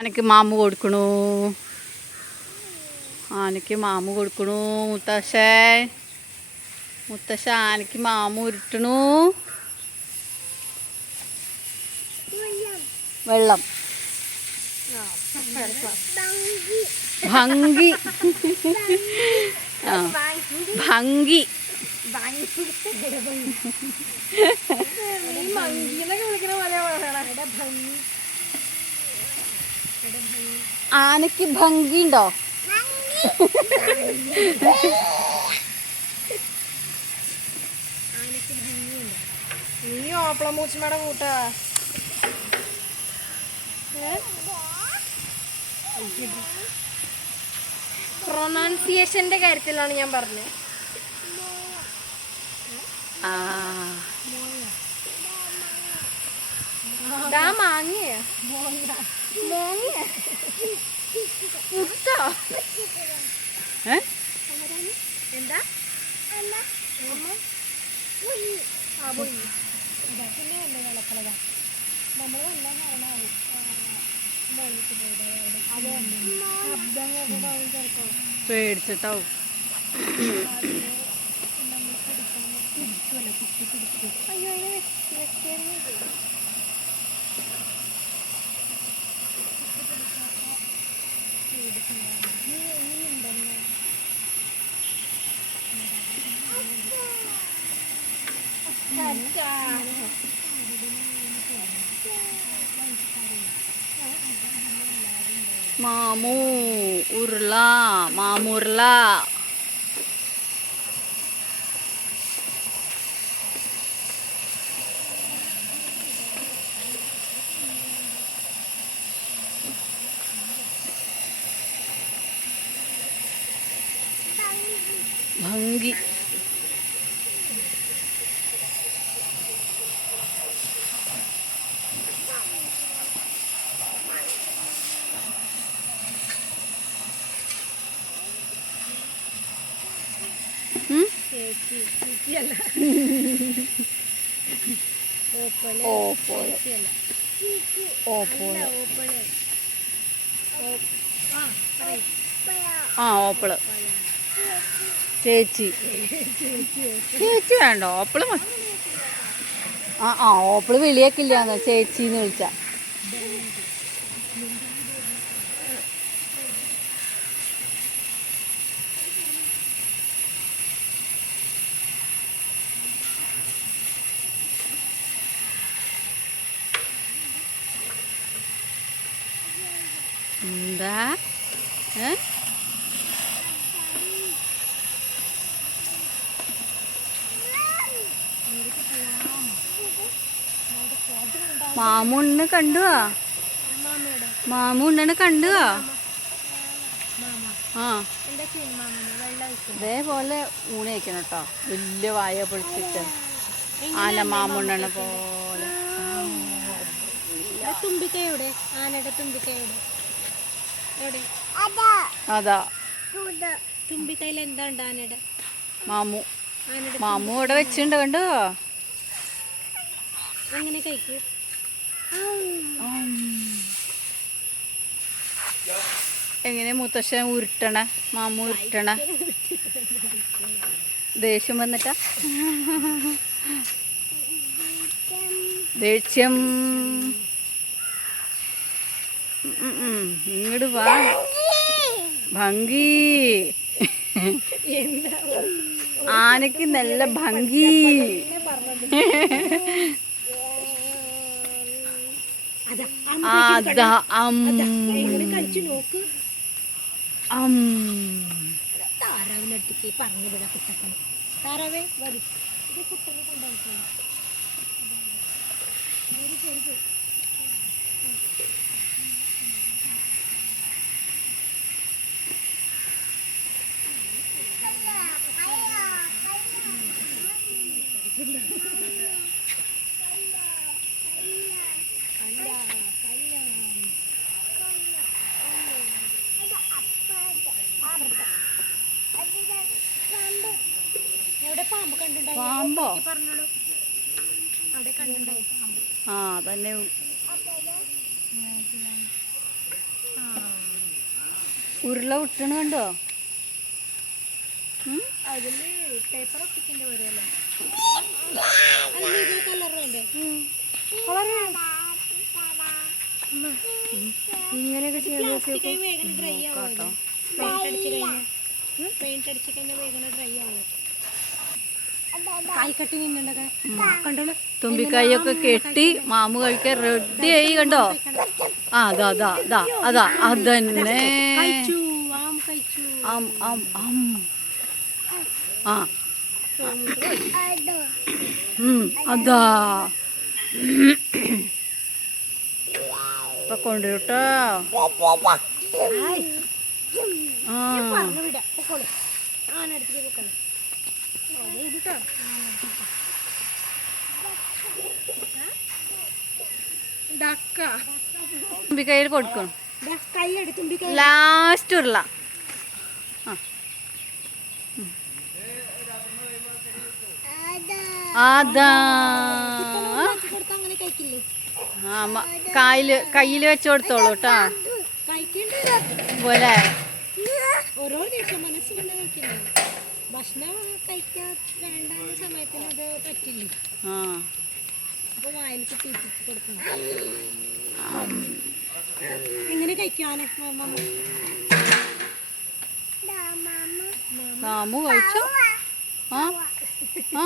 ആനക്ക് മാമു കൊടുക്കണു. ആനക്ക് മാമു കൊടുക്കണു. മുത്തശ്ശ ആനക്ക് മാമു ഉരുട്ടണു. വെള്ളം ഭംഗി ഭംഗി ആനക്ക് ഭംഗി ഉണ്ടോ? നീ ഓപ്പളം മൂച്ചമ്മയുടെ കൂട്ടാ. പ്രൊനൗൺസിയേഷന്റെ കാര്യത്തിലാണ് ഞാൻ പറഞ്ഞത്. മാങ്ങിയ എന്താ പേടിച്ചിട്ടാവും. മാമു ഉരുള മാമുരുള. ഭംഗി ഓപ്പിള് ചേച്ചി ചേച്ചി വേണ്ട ഓപ്പിള് മതി. ഓപ്പിള് വിളിയേക്കില്ലാന്നോ ചേച്ചിന്ന് വിളിച്ച. എന്താ മാമുണ്ണെ കണ്ടുവാ. മാമുണ്ണനെ കണ്ടുവാ. ഇതേപോലെ ഊണ് കഴിക്കണം കേട്ടോ. വലിയ വായ പൊളിച്ചിട്ട് ആന മാമുണ്ണനെ പോലെ. തുമ്പിക്കയോടെ ആനയുടെ തുമ്പിക്കയോടെ അതാ തുമ്പിക്കയിൽ എന്താ ഉണ്ട് ആനയുടെ? മാമു ഇവിടെ വെച്ചിട്ടുണ്ട് കണ്ടോ. അങ്ങനെ കഴിക്കൂ. എങ്ങനെ മുത്തശ്ശൻ ഉരുട്ടണ മാമു ഉരുട്ടണ? ദേഷ്യം വന്നിട്ടാ? ദേഷ്യം ഇങ്ങോട്ട് വാ. ഭംഗി ആനക്ക് നല്ല ഭംഗി. അതാ താറാവിനടുത്തേക്ക് പറഞ്ഞു വിടാ കുട്ടപ്പൻ. താറാവേ വരും. ഇത് കുട്ടനെ കൊണ്ടുപോയി. പാമ്പോ? അവിടെ കണ്ടുണ്ടാവും പാമ്പ്. തന്നെ ഉരുള വിട്ടണ കണ്ടോ? അതില് പേപ്പർ ഒട്ടിക്കേണ്ടി വരുമല്ലോ. കളർ വേണ്ടേ? ഇങ്ങനെയൊക്കെ ചെയ്യാൻ ഡ്രൈ ആവുമല്ലോ. പെയിന്റ് അടിച്ച് കഴിഞ്ഞാൽ വേഗം ഡ്രൈ ആവും. കായ്ക്കട്ടി നിന്നുണ്ടൊക്കെ കണ്ടോളൂ. തുമ്പിക്കായൊക്കെ കെട്ടി മാമു കഴിക്കാൻ റെഡിയായി കണ്ടോ? ആ അതാ അതാ അതാ അതാ അതന്നെ. ആ അതാ ഇപ്പൊ കൊണ്ടുവരട്ടോ. തുമ്പിക്കൈയിൽ കൊടുക്കണം. ലാസ്റ്റ് ഉരുള. അതാ കയ്യില് വെച്ച് കൊടുത്തോളൂ കേട്ടോ. പോലെ ഓരോ ദിവസം മനസ്സിലുള്ള കഴിക്കുന്നത്. ഭക്ഷണം കഴിക്കാൻ വേണ്ട സമയത്തിന് അത് പറ്റില്ല. അപ്പൊ വായിലേക്ക് തീറ്റിച്ച് കൊടുക്കണം. എങ്ങനെ കഴിക്കാനോ? മാമു കഴിച്ചു. ആ ആ